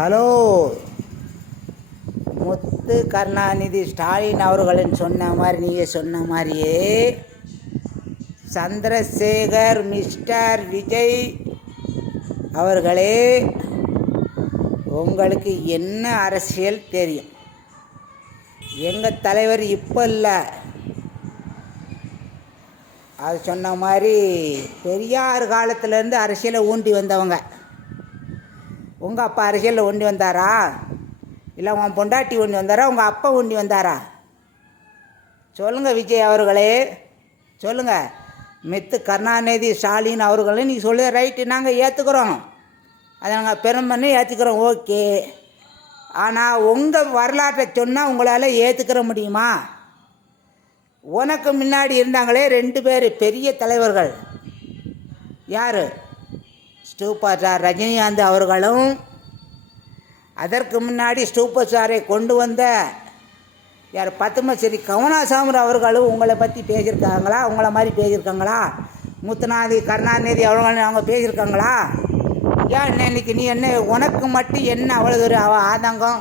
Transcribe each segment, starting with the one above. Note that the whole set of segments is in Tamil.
ஹலோ, முத்து கருணாநிதி ஸ்டாலின் அவர்களின் சொன்ன மாதிரி நீங்கள் சொன்ன மாதிரியே சந்திரசேகர் மிஸ்டர் விஜய் அவர்களே, உங்களுக்கு என்ன அரசியல் தெரியும்? எங்கள் தலைவர் இப்போ இல்லை, அது சொன்ன மாதிரி பெரியார் காலத்திலேருந்து அரசியலை ஊண்டி வந்தவங்க. உங்கள் அப்பா அரசியலில் ஊண்டி வந்தாரா? இல்லை உன் பொண்டாட்டி ஊண்டி வந்தாரா? உங்கள் அப்பா ஊண்டி வந்தாரா? சொல்லுங்கள் விஜய் அவர்களே, சொல்லுங்கள். மித்து கருணாநிதி ஸ்டாலின் அவர்களே, நீங்கள் சொல்லி ரைட்டு, நாங்கள் ஏற்றுக்குறோம், அதை நாங்கள் பெருமைன்னு ஏற்றுக்கிறோம், ஓகே. ஆனால் உங்கள் வரலாற்றை சொன்னால் உங்களால் ஏற்றுக்கிற முடியுமா? உனக்கு முன்னாடி இருந்தாங்களே 2 பேர் பெரிய தலைவர்கள், யார்? சூப்பர் ஸ்டார் ரஜினிகாந்த் அவர்களும், அதற்கு முன்னாடி சூப்பர் ஸ்டாரை கொண்டு வந்த யார் பத்மஸ்ரீ கமலாசாமி அவர்களும் உங்களை பற்றி பேசியிருக்காங்களா? உங்களை மாதிரி பேசியிருக்காங்களா? முத்துநாதி கருணாநிதி அவர்கள் அவங்க பேசியிருக்காங்களா? ஏன் இன்னைக்கு நீ என்ன, உனக்கு மட்டும் என்ன அவ்வளோ ஒரு ஆதங்கம்?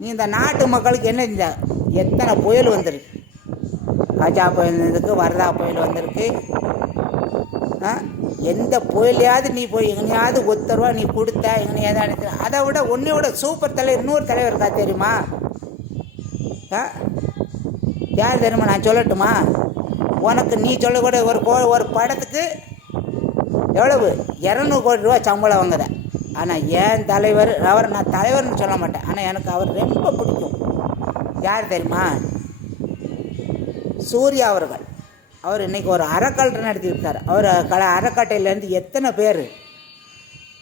நீ இந்த நாட்டு மக்களுக்கு என்ன, இந்த எத்தனை புயல் வந்திருக்கு? கஜா புயல் வந்திருக்கு, வரதா புயல் வந்திருக்கு. எந்த புயலையாவது நீ போய் எங்கேயாவது ₹1 நீ கொடுத்த, எங்கேயாவது அனுப்பி, அதை விட ஒன்றையோட சூப்பர் தலைவர் இன்னொரு தலைவர் இருக்கா தெரியுமா? யார் தெரியுமா? நான் சொல்லட்டுமா உனக்கு? நீ சொல்லக்கூட ஒரு படத்துக்கு எவ்வளவு ₹200 கோடி சம்பளம் வாங்குத. ஆனால் என் தலைவர், அவர் நான் தலைவர்னு சொல்ல மாட்டேன், ஆனால் எனக்கு அவர் ரொம்ப பிடிக்கும். யார் தெரியுமா? சூர்யா அவர்கள். அவர் இன்றைக்கி ஒரு அறக்கட்டளை நடத்தியிருக்கார். அவர் அறக்கட்டையிலேருந்து எத்தனை பேர்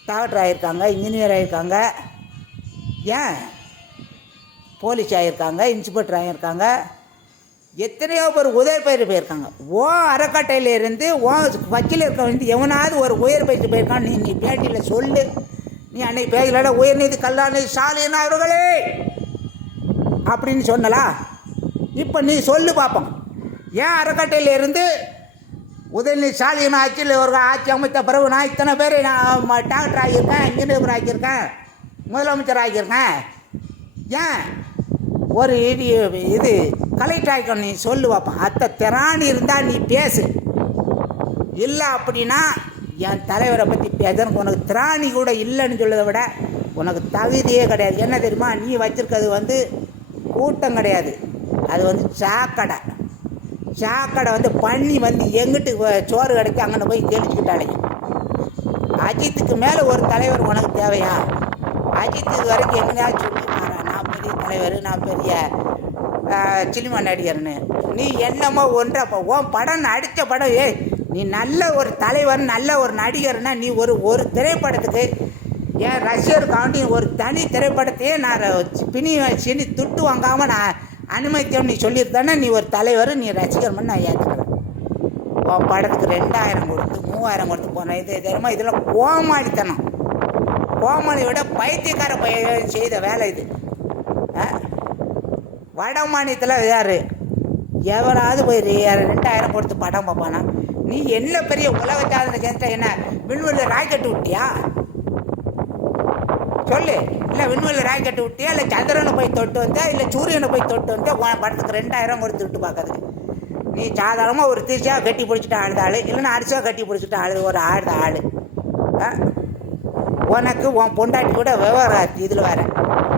டாக்டர் ஆகியிருக்காங்க, இன்ஜினியர் ஆகியிருக்காங்க, ஏன் போலீஸ் ஆகியிருக்காங்க, இன்ஸ்பெக்டர் ஆகியிருக்காங்க, எத்தனையோ பேர் உயர் பயிற்சி போயிருக்காங்க. அறக்கட்டையிலேருந்து வக்கீல் இருக்க வந்து எவனாவது ஒரு உயர் பயிற்சி போயிருக்கான்னு நீ பேட்டியில் சொல்லு. நீ அன்னைக்கு பேசல உயர்நீதி கருணாநிதி ஸ்டாலின் அவர்களே அப்படின்னு சொன்னலா? இப்போ நீ சொல்லு பார்ப்போம். ஏன் அறக்கட்டையிலேருந்து உதயநிதி ஸ்டாலின் ஆட்சியில் ஒரு ஆட்சி அமைத்த பிறகு நான் இத்தனை பேர் நான் டாக்டர் ஆகியிருக்கேன், இன்ஜினியர் ஆகியிருக்கேன், முதலமைச்சர் ஆகியிருக்கேன், ஏன் ஒரு இது கலெக்டர் ஆகிக்கணும் நீ சொல்லு பார்ப்போம். அத்தை திராணி இருந்தால் நீ பேசு. இல்லை அப்படின்னா என் தலைவரை பற்றி பேசுறதுக்கு உனக்கு திராணி கூட இல்லைன்னு சொல்றதை விட உனக்கு தகுதியே கிடையாது. என்ன தெரியுமா? நீ வச்சுருக்கிறது வந்து கூட்டம் கிடையாது, அது வந்து சாக்கடை. சாக்கடை வந்து பண்ணி வந்து எங்கிட்டு சோறு கிடைக்கும் அங்கே போய் தெளிச்சுக்கிட்டாலே. அஜித்துக்கு மேலே ஒரு தலைவர் உனக்கு தேவையா? அஜித்துக்கு வரைக்கும் எங்கேயாவது சொல்லிருக்காரா நான் பெரிய தலைவர், நான் பெரிய சினிமா நடிகர்னு? நீ என்னமோ ஒன்றப்போ உன் படம் அடித்த படம், நீ நல்ல ஒரு தலைவர், நல்ல ஒரு நடிகர்னா நீ ஒரு திரைப்படத்துக்கு என் ரசிகருக்காண்டி ஒரு தனி திரைப்படத்தையே நான் சினி துட்டு வாங்காமல் நான் அனுமதித்தோம் நீ சொல்லியிருந்தானே நீ ஒரு தலைவர், நீ ரசிகர் பண்ணி நான் ஏற்றுக்கிறேன். உன் படத்துக்கு 2000 கொடுத்து 3000 கொடுத்து போனேன். இது தெரியுமா? இதெல்லாம் கோமாளித்தனம். கோமாளி விட பைத்தியக்கார பையன் செய்த வேலை இது. வட மாநிலத்தில் யார் எவராது போய் 2000 கொடுத்து படம் பார்ப்பானா? நீ என்ன பெரிய உலக சாதனை செஞ்ச? என்ன விண்வெளியில் ராக்கெட்டு விட்டியா? சொல்லு. இல்லை விண்வெளியில் ராக்கெட்டு விட்டியா? இல்லை சந்திரனை போய் தொட்டு வந்தா? இல்லை சூரியனை போய் தொட்டு வந்தா? படத்துக்கு 2000 கொடுத்து விட்டு பார்க்கறதுக்கு நீ சாதாரணமாக ஒரு தீர்ச்சியாக கட்டி பிடிச்சிட்டு ஆளுத ஆள், இல்லைன்னா அரிசியாக கட்டி பிடிச்சிட்டு ஆளுது ஒரு ஆளுத ஆள். உனக்கு உன் பொண்டாட்டி கூட விவகாரம் இதில் வேறு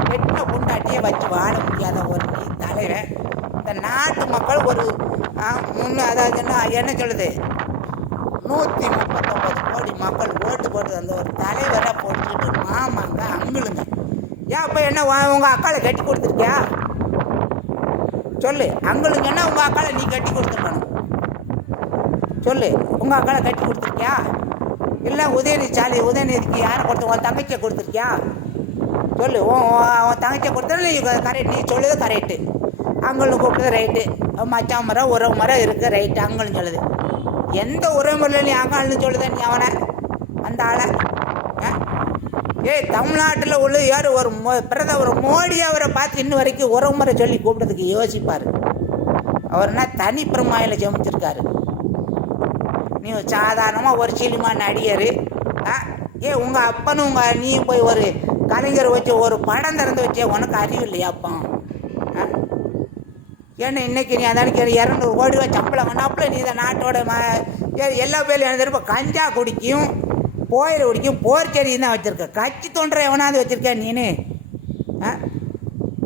கெட்ட பொண்டாட்டியே வச்சு வாழ முடியாத ஒரு நீ தலைவன். இந்த நாட்டு மக்கள் ஒரு அதாவது என்ன சொல்லுது, 139 கோடி மக்கள் ஓட்டு போட்டு வந்த ஒரு தலைவராக போட்டுக்கிட்டு மாமாங்க அங்களுங்க. ஏன் அப்போ என்ன உங்கள் அக்காளை கட்டி கொடுத்துருக்கியா? சொல்லு. அங்களுங்கன்னா உங்கள் அக்காளை நீ கட்டி கொடுத்துருக்கணும். சொல்லு, உங்கள் அக்காளை கட்டி கொடுத்துருக்கியா? இல்லை உதயநிதிக்கு யாரை கொடுத்து உன் தங்கச்சியை கொடுத்துருக்கியா? சொல்லு. உன் தங்கச்சியை கொடுத்தா நீ கரெக்ட், நீ சொல்லுது கரெக்டு. அங்களும் கூப்பிடுது ரைட்டு, மச்சான் மரம் உறவு மரம் இருக்குது ரைட்டு, அங்களும் சொல்லுது. எந்த உறவு முறையில் நீ அங்கன்னு சொல்லுத நீ அவனை, அந்த ஆளை? தமிழ்நாட்டில் உள்ள யார் ஒரு பிரதமர் மோடி அவரை பார்த்து இன்னும் வரைக்கும் உறவு முறை சொல்லி கூப்பிட்றதுக்கு யோசிப்பார். அவர்னா தனி பிரமாயில் ஜெமிச்சிருக்காரு. நீ சாதாரணமாக ஒரு சினிமா நடிகர், உங்கள் அப்பனும் நீ போய் ஒரு கலைஞர் வச்சு ஒரு படம் திறந்து வச்சே உனக்கு அறிவு இல்லையாப்பா? ஏன்னா இன்றைக்கி நீ அதானிக்கு 200 கோடி ரூபா சம்பளம் பண்ணாப்புல நீ இந்த நாட்டோட எல்லா பேரும் என்ன தெரியுமா? கஞ்சா குடிக்கும், போயிட குடிக்கும், போர்ச்செடியும் தான் வச்சுருக்க. கட்சி தொண்டரை எவனாவது வச்சுருக்க நீனு?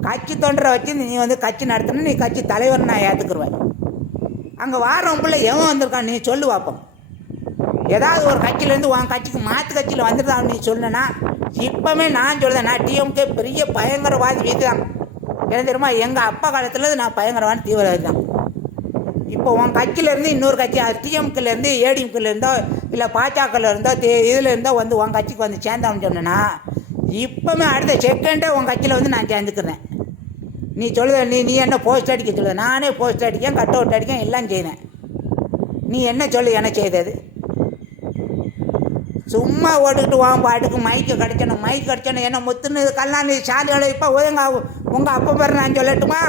கட்சி தொண்டரை வச்சு நீ வந்து கட்சி நடத்தணும், நீ கட்சி தலைவர் நான் ஏற்றுக்குருவேன். அங்கே வாரம் பிள்ளை எவன் வந்திருக்கான் நீ சொல்லு பார்ப்போம். ஏதாவது ஒரு கட்சியிலேருந்து உன் கட்சிக்கு மாற்று கட்சியில் வந்துருதான் நீ சொன்னா? இப்போவே நான் சொல்லுறேன், நான் டிஎம்கே பெரிய பயங்கரவாதி வீடு தான். என்ன தெரியுமா? எங்கள் அப்பா காலத்தில் நான் பயங்கரவாத தீவிரவாதி தான். இப்போ உன் கட்சியிலேருந்து இன்னொரு கட்சி டிஎம்கேலேருந்து ஏடிஎம்கேலேருந்தோ இல்லை பாஜகவில் இருந்தோ இதில் இருந்தோ வந்து உன் கட்சிக்கு வந்து சேர்ந்தான்னு சொன்னேன்னா இப்போவே அடுத்த செகண்டே உன் கட்சியில் வந்து நான் சேர்ந்துக்கிறேன். நீ சொல்லுத நீ என்ன போஸ்ட் அடிக்க சொல்லுத? நானே போஸ்ட் அடிக்கேன், கட் அவுட் அடிக்கேன், எல்லாம் செய்வேன். நீ என்ன சொல்லு என்ன செய்தது? சும்மா ஓட்டுக்கிட்டு வாங்க பாட்டுக்கு மைக்கு கிடச்சணும் என்ன முத்துன்னு கல்லாணி சாலையோட இப்போ உங்கள் அப்பா பேர் நான் சொல்லட்டுமா?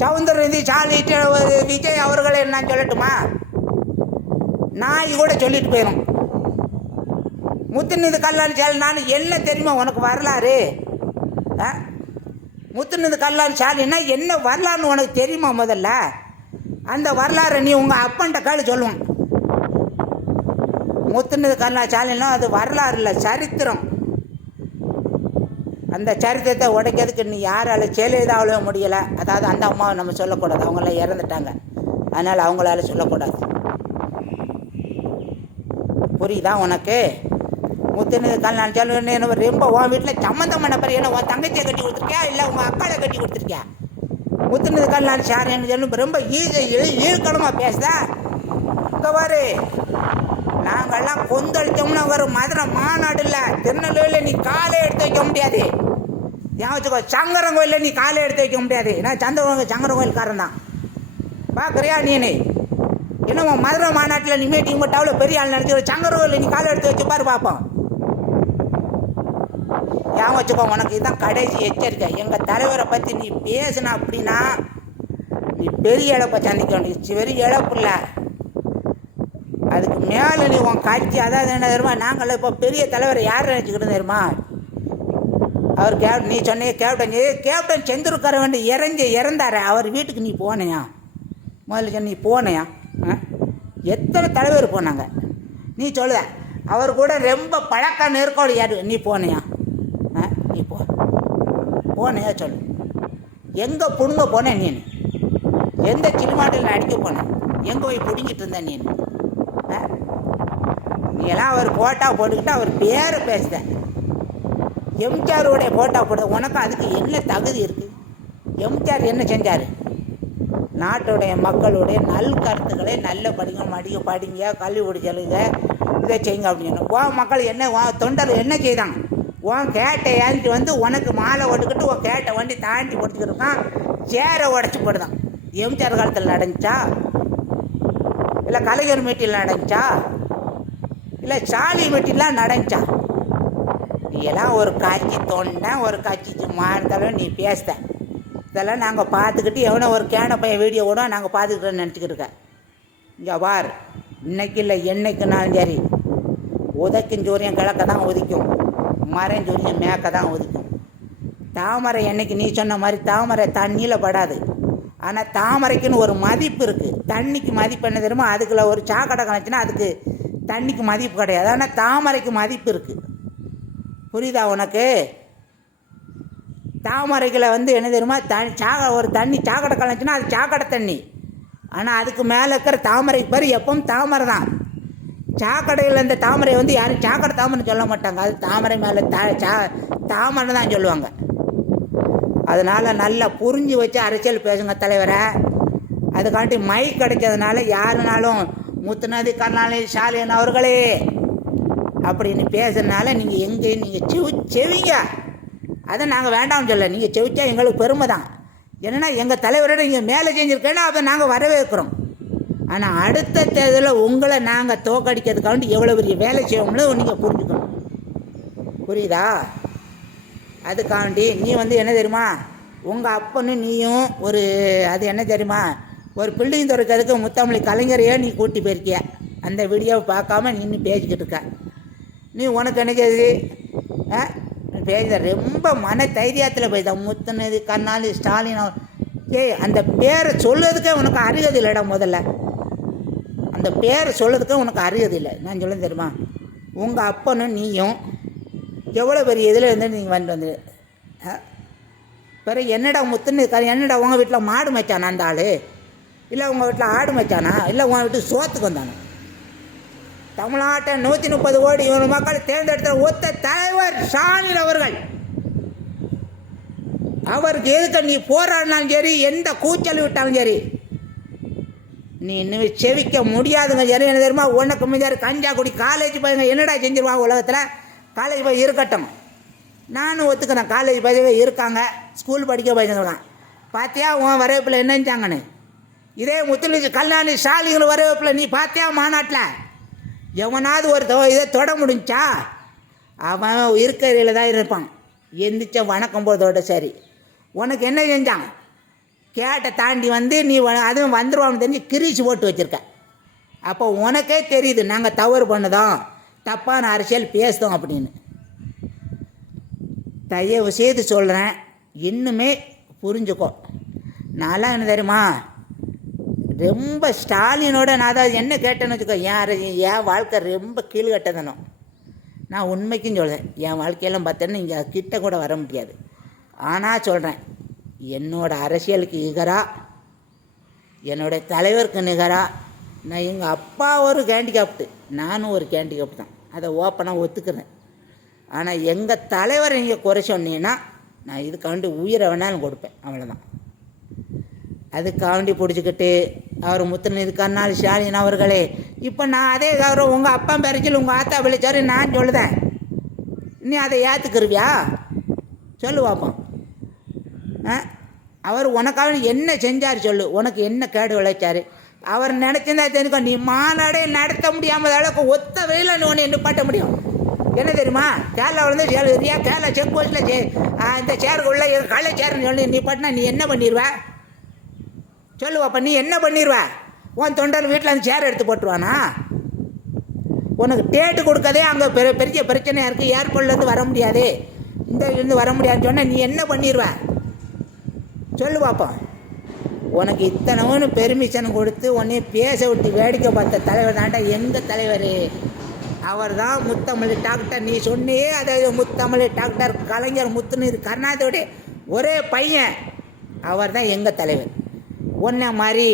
சவுந்தரநிதி சாலிட்டு விஜய் அவர்களை நான் சொல்லட்டுமா? நாய் கூட சொல்லிட்டு போயிடும். முத்துநிதி கல்லாணி சாலை நான் என்ன தெரியுமா உனக்கு வரலாறு? முத்துநிதி கல்லாணி சாலின்னா என்ன வரலாறுன்னு உனக்கு தெரியுமா? முதல்ல அந்த வரலாறு நீ உங்கள் அப்பன்ட்ட காலு சொல்லுவான். முத்துநிதி கல்லாணி சாலைன்னா அது வரலாறு இல்லை, சரித்திரம். அந்த சரித்திரத்தை உடைக்கிறதுக்கு நீ யாரால ஜெயலலிதாவில முடியலை. அதாவது அந்த அம்மாவை நம்ம சொல்லக்கூடாது, அவங்களாம் இறந்துட்டாங்க, அதனால் அவங்களால சொல்லக்கூடாது. புரியுதா உனக்கு? முத்துநிதி கல்லாணி சாலை ரொம்ப உன் வீட்டில் சம்மந்தம் பண்ண பிறகு என்ன உன் தங்கச்சியை கட்டி கொடுத்துருக்கியா இல்லை உங்கள் அக்காவை கட்டி கொடுத்துருக்கியா? முத்துநிதி கல்லாணி சாலைன்னு சொல்லி ரொம்ப ஈழ்க்கணமாக பேசுதா? பாரு, நாங்கள்லாம் கொந்தளித்தோம்னா ஒரு மதுரை மாநாடு இல்லை, திருநெல்வேலியில் நீ காலை எடுத்து வைக்க முடியாது. ஏன் வச்சுக்கோ, சங்கரன் கோயிலில் நீ காலை எடுத்து வைக்க முடியாது. நான் சங்கரன் கோயில்காரன் தான். பார்க்குறியா நீனு? என்னமோ மதுரை மாநாட்டில் நீ மீட்டிங் போட்டாவில் பெரிய ஆள் நினச்சி சங்கரன் கோயிலில் நீ காலை எடுத்து வச்சு பாரு பார்ப்போம். ஏன் வச்சுக்கோ, உனக்கு இதுதான் கடைசி எச்சரிக்கை. எங்கள் தலைவரை பற்றி நீ பேசுன அப்படின்னா நீ பெரிய இழப்பை சந்திக்க வேண்டிய பெரிய இழப்பு இல்லை. அதுக்கு மேலே நீ உன் கட்சி அதாவது என்ன தெரியுமா? நாங்கள் இப்போ பெரிய தலைவர் யார் நினச்சிக்கிட்டு தெரியுமா? அவர் நீ சொன்னீங்க கேப்டன் செந்தூர்கரை வேண்டி இறந்தார அவர் வீட்டுக்கு நீ போனையா? முதல்ல நீ போனையா? எத்தனை தலைவர் போனாங்க நீ சொல்லுத? அவர் கூட ரொம்ப பழக்க நெருக்கோடு யார் நீ போனையா? நீ போனையா சொல்லு. எங்கே புடுங்க போனேன் நீ? எந்த சினிமாட்டில் அடிக்க போனேன்? எங்கே போய் பிடிங்கிட்டு இருந்தேன் நீ? நீ எல்லாம் அவர் ஃபோட்டோ போட்டுக்கிட்டு அவர் பேரை பேசுத. எம்ஜிஆருடைய ஃபோட்டோ போட உனக்கு அதுக்கு என்ன தகுதி இருக்குது? எம்ஜிஆர் என்ன செஞ்சார்? நாட்டுடைய மக்களுடைய நல் கருத்துக்களை நல்ல படிங்க கல்வி படிச்சலுங்க இதை செய்யுங்க அப்படின்னு உன் மக்கள் என்ன தொண்டர் என்ன செய்தாங்க? உன் கேட்டை ஏறிட்டு வந்து உனக்கு மாலை ஓட்டுக்கிட்டு உன் கேட்டை வண்டி தாண்டி போட்டுக்கிட்டு இருக்கான், சேரை உடச்சி போடுதான். எம்ஜிஆர் காலத்தில் நடந்துச்சா? இல்லை கலைஞர் மீட்டில் நடந்துச்சா? இல்லை சாலி மீட்டிலாம் நடந்துச்சா? நீ எல்லாம் ஒரு கட்சி தொண்டை, ஒரு கட்சிக்கு மாறுதலும் நீ பேசுத. இதெல்லாம் நாங்கள் பார்த்துக்கிட்டு எவனோ ஒரு கேன பையன் வீடியோ கூட நாங்கள் பார்த்துக்கிட்டோன்னு நினச்சிக்கிட்டு இருக்கேன். இங்கே பார், இன்னைக்கு இல்லை என்னைக்குனாலும் சரி உதைக்கும் சூரியன் கிழக்க தான் உதிக்கும், மரம் சூரியன் மேற்க தான் உதிக்கும். தாமரை என்னைக்கு நீ சொன்ன மாதிரி தாமரை தண்ணியில் படாது. ஆனால் தாமரைக்குன்னு ஒரு மதிப்பு இருக்குது. தண்ணிக்கு மதிப்பு என்ன தெரியுமா? அதுக்குள்ள ஒரு சாக்கடை கணச்சுன்னா அதுக்கு தண்ணிக்கு மதிப்பு கிடையாது. ஆனால் தாமரைக்கு மதிப்பு இருக்குது. புரியுதா உனக்கு? தாமரைகளை வந்து என்ன தெரியுமா? ஒரு தண்ணி சாக்கடை கலந்துச்சுன்னா அது சாக்கடை தண்ணி. ஆனால் அதுக்கு மேலே இருக்கிற தாமரைக்கு பேர் எப்பவும் தாமரை தான். சாக்கடையில் இந்த தாமரை வந்து யாரும் சாக்கடை தாமரை சொல்ல மாட்டாங்க, அது தாமரை மேலே தாமரை தான் சொல்லுவாங்க. அதனால் நல்லா புரிஞ்சு வச்சு அரசியல் பேசுங்க தலைவரை. அதுக்காண்டி மைக் கிடைச்சதுனால யாருனாலும் முத்துநிதி கல்லாணி சாலையன் அவர்களே அப்படின்னு பேசுறதுனால நீங்கள் எங்கேயும் நீங்கள் செவிங்க. அதை நாங்கள் வேண்டாம்னு சொல்ல, நீங்கள் செவிச்சா எங்களுக்கு பெருமை தான். என்னென்னா எங்கள் தலைவரோட நீங்கள் மேலே செஞ்சுருக்கேன்னா அதை நாங்கள் வரவேற்கிறோம். ஆனால் அடுத்த தேர்தலில் உங்களை நாங்கள் தோக்கடிக்கிறதுக்காண்டி எவ்வளோ பெரிய வேலை செய்வோம்னு நீங்கள் புரிஞ்சுக்கணும். புரியுதா? அதுக்காண்டி நீ வந்து என்ன தெரியுமா? உங்கள் அப்பன்னு நீயும் ஒரு அது என்ன தெரியுமா? ஒரு பில்டிங் திறக்கிறதுக்கு முத்தமிழ் கலைஞரையே நீ கூட்டி போயிருக்கிய. அந்த வீடியோவை பார்க்காம நீ இன்னும் பேசிக்கிட்டு இருக்க. நீ உனக்கு என்ன செய்யுது? பேச ரொம்ப மன தைரியத்தில் பேச முத்துனது கருணாநிதி ஸ்டாலின் அந்த பேரை சொல்லுறதுக்கே உனக்கு அருகதை இல்லைடா. முதல்ல அந்த பேரை சொல்லுறதுக்கே உனக்கு அருகதை இல்லை. நான் சொல்ல தெரியுமா, உங்கள் அப்பனும் நீயும் எவ்வளோ பெரிய இதில் இருந்து நீங்கள் வந்து பிறகு என்னடா முத்துன்னு என்னடா உங்கள் வீட்டில் மாடு மேய்ச்சானா அந்த ஆள், இல்லை உங்கள் வீட்டில் ஆடு மேய்ச்சானா, இல்லை உங்கள் வீட்டுக்கு சோத்துக்கு வந்தானா? தமிழ்நாட்டை 130 கோடி மக்கள் தேர்ந்தெடுத்த ஒத்த தலைவர் ஸ்டாலின் அவர்கள். அவருக்கு எதுக்க நீ போராடினாலும் சரி, எந்த கூச்சல் விட்டாலும் சரி, நீ இன்னும் செவிக்க முடியாதுங்க. சரி என்ன தெரியுமா, உனக்கு மிஞ்சாரு கஞ்சா குடி காலேஜ் பையங்க என்னடா செஞ்சிருவாங்க உலகத்தில்? காலேஜ் போய் இருக்கட்டும், நானும் ஒத்துக்கிறேன். காலேஜ் பையங்க இருக்காங்க, ஸ்கூல் படிக்க பையங்க. பார்த்தியா உன் வரவேப்பில் என்ன செஞ்சாங்கன்னு? இதே முத்துலிச்சு கருணாநிதி ஸ்டாலின் வரவேப்பில் நீ பார்த்தியா மாநாட்டில்? எவனாவது ஒரு இதை தொட முடிஞ்சா அவன் இருக்கிறதில் தான் இருப்பான். எந்திரிச்ச வணக்கம் போதோட சரி. உனக்கு என்ன செஞ்சான்? கேட்டை தாண்டி வந்து நீ அதுவும் வந்துடுவான்னு தெரிஞ்சு கிரீச்சு போட்டு வச்சுருக்க. அப்போ உனக்கே தெரியுது நாங்கள் தவறு பண்ணுதோம், தப்பான அரசியல் பேசுதோம் அப்படின்னு. தயவு செய்து சொல்கிறேன், இன்னுமே புரிஞ்சுக்கோ. நான்லாம் என்ன தெரியுமா, ரொம்ப ஸ்டாலினோட நான் அதாவது என்ன கேட்டேன்னு வச்சுக்கோ, என் வாழ்க்கை ரொம்ப கீழ்கட்டதனும். நான் உண்மைக்கும் சொல்கிறேன், என் வாழ்க்கையெல்லாம் பார்த்தேன்னு இங்கே கிட்ட கூட வர முடியாது. ஆனால் சொல்கிறேன், என்னோடய அரசியலுக்கு நிகராக, என்னுடைய தலைவருக்கு நிகராக, நான் எங்கள் அப்பா ஒரு கேண்டிகேப்டு, நானும் ஒரு கேண்டிகேப்டு தான், அதை ஓப்பனாக ஒத்துக்கிறேன். ஆனால் எங்கள் தலைவர் நீங்கள் குறை சொன்னீங்கன்னா நான் இதுக்காண்டி உயிரை வேணாலும் கொடுப்பேன், அவ்வளோதான். அதுக்காண்டி பிடிச்சிக்கிட்டு அவர் முத்துநிதி கருணாநிதி ஸ்டாலின் அவர்களே, இப்போ நான் அதே கௌரவம் உங்கள் அப்பா பெருச்சில் உங்கள் ஆத்தா விழிச்சாரு நான் சொல்லுதேன், நீ அதை ஏற்றுக்குருவியா? சொல்லு பார்ப்போம். அவர் உனக்காக என்ன செஞ்சார் சொல்லு, உனக்கு என்ன கேடு விளைச்சார்? அவர் நினச்சிருந்தா தெரிஞ்சுக்கோ, நீ மாநாடே நடத்த முடியாமல் அளவுக்கு ஒத்த வழியில் நீ ஒன்று நிப்பாட்ட முடியும். என்ன தெரியுமா, கேரளாவில் வந்து ஏரியா கேரளா செக் போஸ்ட்டில் இந்த சேருக்குள்ளே கள்ள சேருன்னு சொல்லி நிப்பாட்டினா நீ என்ன பண்ணிடுவ? சொல்லுவாப்பா, நீ என்ன பண்ணிடுவ? உன் தொண்டர் வீட்டில் அந்த சேர் எடுத்து போட்டுருவானா? உனக்கு டேட்டு கொடுக்கதே அங்கே பெரிய பிரச்சனையாக இருக்குது, ஏர்போர்ட்லேருந்து வர முடியாது, இந்த இருந்து வர முடியாதுன்னு சொன்னால் நீ என்ன பண்ணிடுவ? சொல்லு பாப்பா. உனக்கு இத்தனைன்னு பெர்மிஷன் கொடுத்து உன்னைய பேச விட்டு வேடிக்கை பார்த்த தலைவர் தாண்டா எங்கள் தலைவர். அவர் தான் முத்தமிழ் டாக்டர். நீ சொன்னியே அதாவது முத்தமிழ் டாக்டர் கலைஞர் முத்துநிதி கருணாநிதியோடைய ஒரே பையன் அவர் தான் எங்கள் தலைவர். ஒன்றை மாதிரி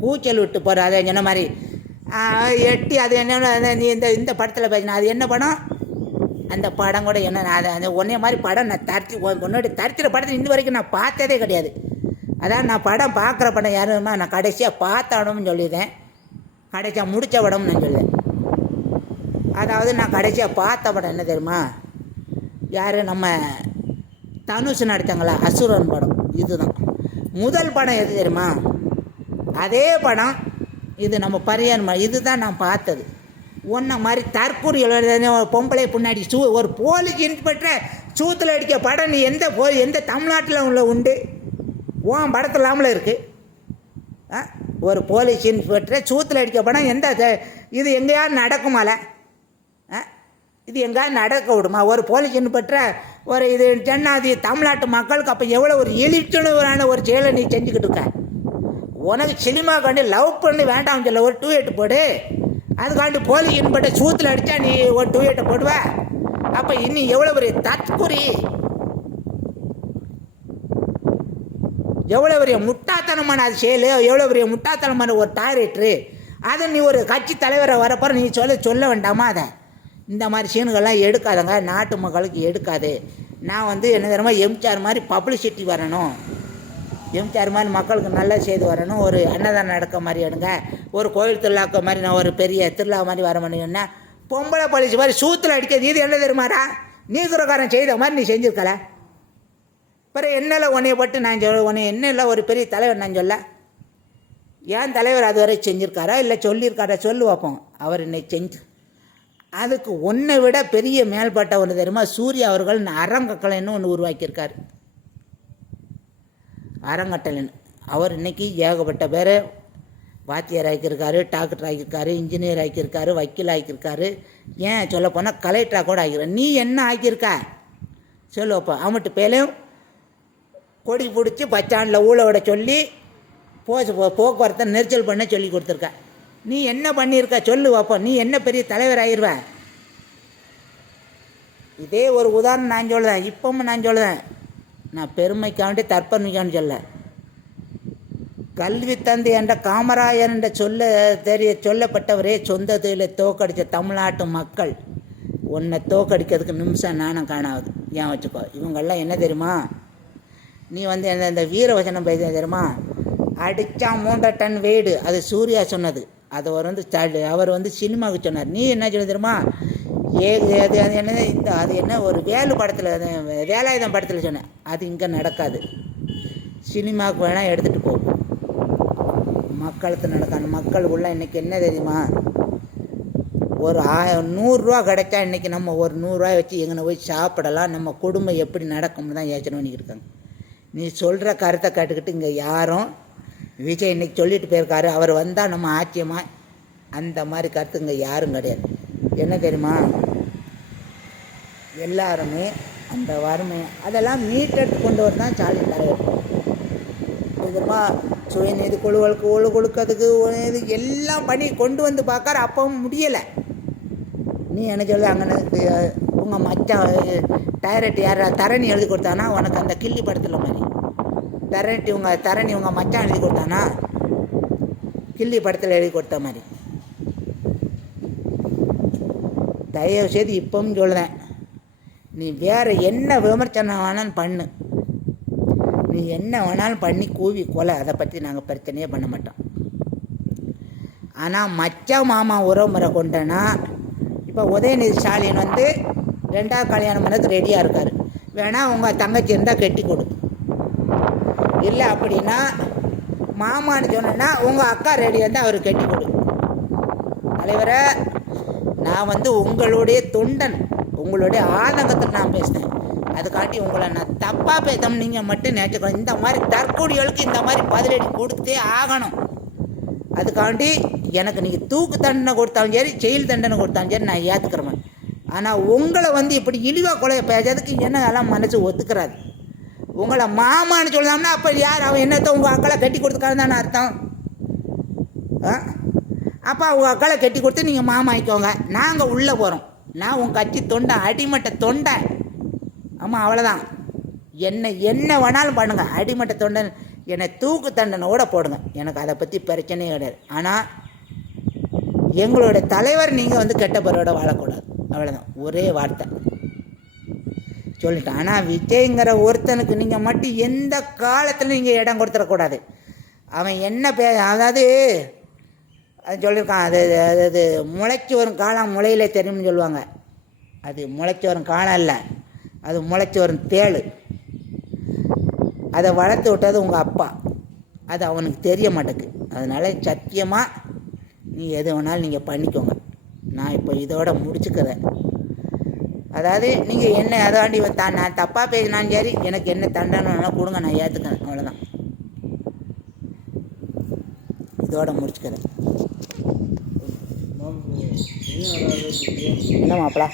கூச்சல் விட்டு போகிற அதை சொன்ன மாதிரி எட்டி அது என்ன நீ இந்த படத்தில் பேசினா அது என்ன படம்? அந்த படம் கூட என்ன அந்த ஒன்றே மாதிரி படம் நான் உன்னோட தரித்திர படத்தை இந்த வரைக்கும் நான் பார்த்ததே கிடையாது. அதான் நான் படம் பார்க்குற படம் யாருமா நான் கடைசியாக பார்த்த படம்னு சொல்லியிருந்தேன், கடைசியாக முடித்த படம்னு நான் சொல்லுவேன். அதாவது நான் கடைசியாக பார்த்த படம் என்ன தெரியுமா, யார் நம்ம தனுஷ் நடித்தாங்களா அசுரன் படம், இதுதான் முதல் படம். எது தெரியுமா? அதே படம் இது நம்ம பரியன், இதுதான் நான் பார்த்தது. ஒன்றை மாதிரி தற்கூரி பொம்பளை பின்னாடி ஒரு போலீஸ் இன்ஸ்பெக்டரை சூத்தில் அடிக்க படம் நீ எந்த தமிழ்நாட்டில் உள்ள உண்டு? உன் படத்தில் இல்லாமல் இருக்குது. ஒரு போலீஸ் இன்ஸ்பெக்டரை சூத்தில் அடிக்க படம் இது எங்கேயாவது நடக்குமால? இது எங்கேயாவது நடக்க விடுமா? ஒரு போலீஸ் இன்ஸ்பெக்டரை ஒரு இது ஜன்னாதி தமிழ்நாட்டு மக்களுக்கு அப்போ எவ்வளோ ஒரு எழுச்சியுணர்வான ஒரு செயலை நீ செஞ்சுக்கிட்டு இருக்க. உனக்கு சினிமா காண்டி லவ் பண்ணி வேண்டாம்னு சொல்ல ஒரு 2-8 போடு, அதுக்காண்டி போலீஸ் இன்ஸ்பெக்டர் சூத்தில் அடித்தா நீ ஒரு 2-8 போடுவ. அப்போ இன்னும் எவ்வளோ பெரிய தற்குறி, எவ்வளோ பெரிய முட்டாத்தனமான அது செயல், எவ்வளோ பெரிய முட்டாத்தனமான ஒரு டைரக்டரு. அதை நீ ஒரு கட்சி தலைவரை வரப்போ நீ சொல்ல வேண்டாமா? அதை இந்த மாதிரி சீனுகள்லாம் எடுக்காதங்க, நாட்டு மக்களுக்கு எடுக்காது. நான் என்ன தெரியுமா, எம்ஜிஆர் மாதிரி பப்ளிசிட்டி வரணும், எம்ஜிஆர் மாதிரி மக்களுக்கு நல்ல செய்தி வரணும், ஒரு அன்னதானம் நடக்க மாதிரி எடுங்க, ஒரு கோயில் திருவிழாக்க மாதிரி நான் ஒரு பெரிய திருவிழா மாதிரி வர முடியும்னா பொம்பளை போலீஸ் மாதிரி சூத்தில் அடிக்கிறது இது என்ன தெரியுமாடா? நீக்குறக்காரன் செய்த மாதிரி நீ செஞ்சுருக்கல. பிறகு என்னெல்லாம் உன்னைய பட்டு நான் உன்னை என்ன இல்லை ஒரு பெரிய தலைவர் நான் சொல்ல. ஏன் தலைவர் அதுவரை செஞ்சுருக்காரா இல்லை சொல்லியிருக்காரா? சொல்லு வைப்போம். அவர் என்னை செஞ்சு அதுக்கு ஒன்றை விட பெரிய மேல்பட்ட ஒன்று தெரியுமா, சூர்யா அவர்கள் அறங்கட்டளைன்னு ஒன்று உருவாக்கியிருக்கார். அறங்கட்டளைன்னு அவர் இன்றைக்கி ஏகப்பட்ட பேர் வாத்தியார் ஆக்கியிருக்காரு, டாக்டர் ஆக்கியிருக்காரு, இன்ஜினியர் ஆக்கியிருக்காரு, வக்கீல் ஆக்கியிருக்காரு, ஏன் சொல்லப்போனால் கலெக்டராக கூட ஆக்கியிருக்காரு. நீ என்ன ஆக்கியிருக்க? சொல்லு அப்போ அமட்டு பேலையும் கொடி பிடிச்சி பச்சாண்டில் ஊழ விட சொல்லி போக்குவரத்தை நெரிச்சல் பண்ண சொல்லி கொடுத்துருக்க. நீ என்ன பண்ணியிருக்க சொல்லு அப்போ. நீ என்ன பெரிய தலைவர் ஆயிடுவ. இதே ஒரு உதாரணம் நான் சொல்லுதேன், இப்பவும் நான் சொல்லுதேன். நான் பெருமைக்காண்டி தற்பெருமைக்காண்டி சொல்ல. கல்வி தந்தை என்ற காமராயர் என்ற சொல்லப்பட்டவரே சொந்த தொழிலை தோக்கடித்த தமிழ்நாட்டு மக்கள் உன்னை தோக்கடிக்கிறதுக்கு நிமிஷம் நானும் காணாது. ஏன் வச்சுக்கோ. இவங்கெல்லாம் என்ன தெரியுமா, நீ வந்து இந்த வீரவசனம் பேச தெரியுமா, அடித்தா 3 டன் வெயிடு, அது சூர்யா சொன்னது. அது அவர் வந்து சினிமாவுக்கு சொன்னார். நீ என்ன சொல்ல தெரியுமா, அது என்னது அது என்ன ஒரு வேலு படத்தில் வேலாயுதம் படத்தில் சொன்னேன். அது இங்கே நடக்காது. சினிமாவுக்கு வேணால் எடுத்துகிட்டு போகும், மக்களுக்கு நடக்காது. மக்களுக்குள்ள இன்றைக்கி என்ன தெரியுமா, ஒரு 100 கிடைச்சா இன்றைக்கி நம்ம ஒரு 100 வச்சு எங்கே போய் சாப்பிடலாம், நம்ம குடும்பம் எப்படி நடக்கும்னு தான் யோசனை பண்ணிக்கிட்டு இருக்காங்க. நீ சொல்கிற கருத்தை கேட்டுக்கிட்டு இங்கே யாரும் விஜய் இன்றைக்கி சொல்லிட்டு போயிருக்காரு, அவர் வந்தால் நம்ம ஆச்சரியமாக, அந்த மாதிரி கருத்து இங்கே யாரும் கிடையாது. என்ன தெரியுமா, எல்லாருமே அந்த வறுமை அதெல்லாம் மீட்டெடுத்து கொண்டு வர தான் ஸ்டாலின் தலைவர். தெரியுமா, சுயநிதி குழுக்களுக்கு ஒழு கொடுக்கறதுக்கு இது எல்லாம் பண்ணி கொண்டு வந்து பார்க்காரு. அப்பவும் முடியலை. நீ என்ன சொல்ல, அங்கே உங்கள் மச்சான் டைரக்ட் யார் தரணி எழுதி கொடுத்தானா உனக்கு, அந்த கில்லி படத்தில் மாதிரி தரணி உங்கள் மச்சான் எழுதி கொடுத்தானா, கில்லி படத்தில் எழுதி கொடுத்த மாதிரி. தயவு செய்து இப்பவும் சொல்லுதேன், நீ வேறு என்ன விமர்சனம் வேணாலும் பண்ணு, நீ என்ன வேணாலும் பண்ணி கூவி கொலை, அதை பற்றி நாங்கள் பிரச்சனையே பண்ண மாட்டோம். ஆனால் மச்சா மாமா உறவுமுறை கொண்டனா, இப்போ உதயநிதி ஸ்டாலின் வந்து 2வது கல்யாணம் பண்ணதுக்கு ரெடியாக இருக்கார். வேணால் உங்கள் தங்கச்சி இருந்தால் கட்டி கொடு, இல்லை அப்படின்னா மாமான்னு சொன்னா உங்கள் அக்கா ரெடியாக இருந்தால் அவர் கட்டி கொடு. தலைவரை, நான் வந்து உங்களுடைய தொண்டன், உங்களுடைய ஆதங்கத்தில் நான் பேசினேன். அதுக்காட்டி உங்களை நான் தப்பாக பேசணும் நீங்கள் மட்டும் நினச்சிக்கணும். இந்த மாதிரி தற்கொலைகளுக்கு இந்த மாதிரி பதிலடி கொடுத்தே ஆகணும். அதுக்காண்டி எனக்கு நீங்கள் தூக்கு தண்டனை கொடுத்தாலும் சரி, ஜெயில் தண்டனை கொடுத்தாலும் சரி, நான் ஏற்றுக்கிறேன். ஆனால் உங்களை வந்து இப்படி இழிவாக கொலையை பேசுறதுக்கு என்னெல்லாம் மனசு ஒத்துக்கிறாது. உங்களை மாமான்னு சொல்லாம்னா அப்போ யார் அவன் என்னத்தை உங்கள் அக்களை கட்டி கொடுத்துக்காருன்னு தானே அர்த்தம். அப்போ அவங்க அக்களை கட்டி கொடுத்து நீங்கள் மாமா ஆயிக்கோங்க, நாங்கள் உள்ளே போகிறோம். நான் உங்கள் கட்சி தொண்டை, அடிமட்ட தொண்டை. ஆமாம், அவ்வளோதான். என்ன வேணாலும் பண்ணுங்கள், அடிமட்ட தொண்டன். என்னை தூக்கு தண்டனோட போடுங்க, எனக்கு அதை பற்றி பிரச்சனையே கிடையாது. ஆனால் எங்களுடைய தலைவர் நீங்கள் வந்து கெட்ட பேரோட வாழக்கூடாது, அவ்வளோதான். ஒரே வார்த்தை சொல்லிட்டேன். ஆனால் விஜய்ங்கிற ஒருத்தனுக்கு நீங்கள் மட்டும் எந்த காலத்தில் நீங்கள் இடம் கொடுத்துடக்கூடாது. அவன் என்ன அதாவது அது சொல்லியிருக்கான், அது முளைச்சி வரும் காலம் முளையிலே தெரியும்னு சொல்லுவாங்க. அது முளைச்சி வரும் காலம் இல்லை, அது முளைச்சி வரும் தேள். அதை வளர்த்து விட்டது உங்கள் அப்பா, அது அவனுக்கு தெரிய மாட்டேங்குது. அதனால் சத்தியமாக நீ எது வேணாலும் நீங்கள் பண்ணிக்கோங்க. நான் இப்போ இதோட முடிச்சுக்கிறேன். அதாவது நீங்கள் என்ன அதாண்டி நான் தப்பாக பேசினாலும் சரி, எனக்கு என்ன தண்டனை கொடுங்க, நான் ஏற்றுக்கிறேன், அவ்வளோதான். இதோட முடிச்சுக்கிறேன். என்ன மாப்பிள?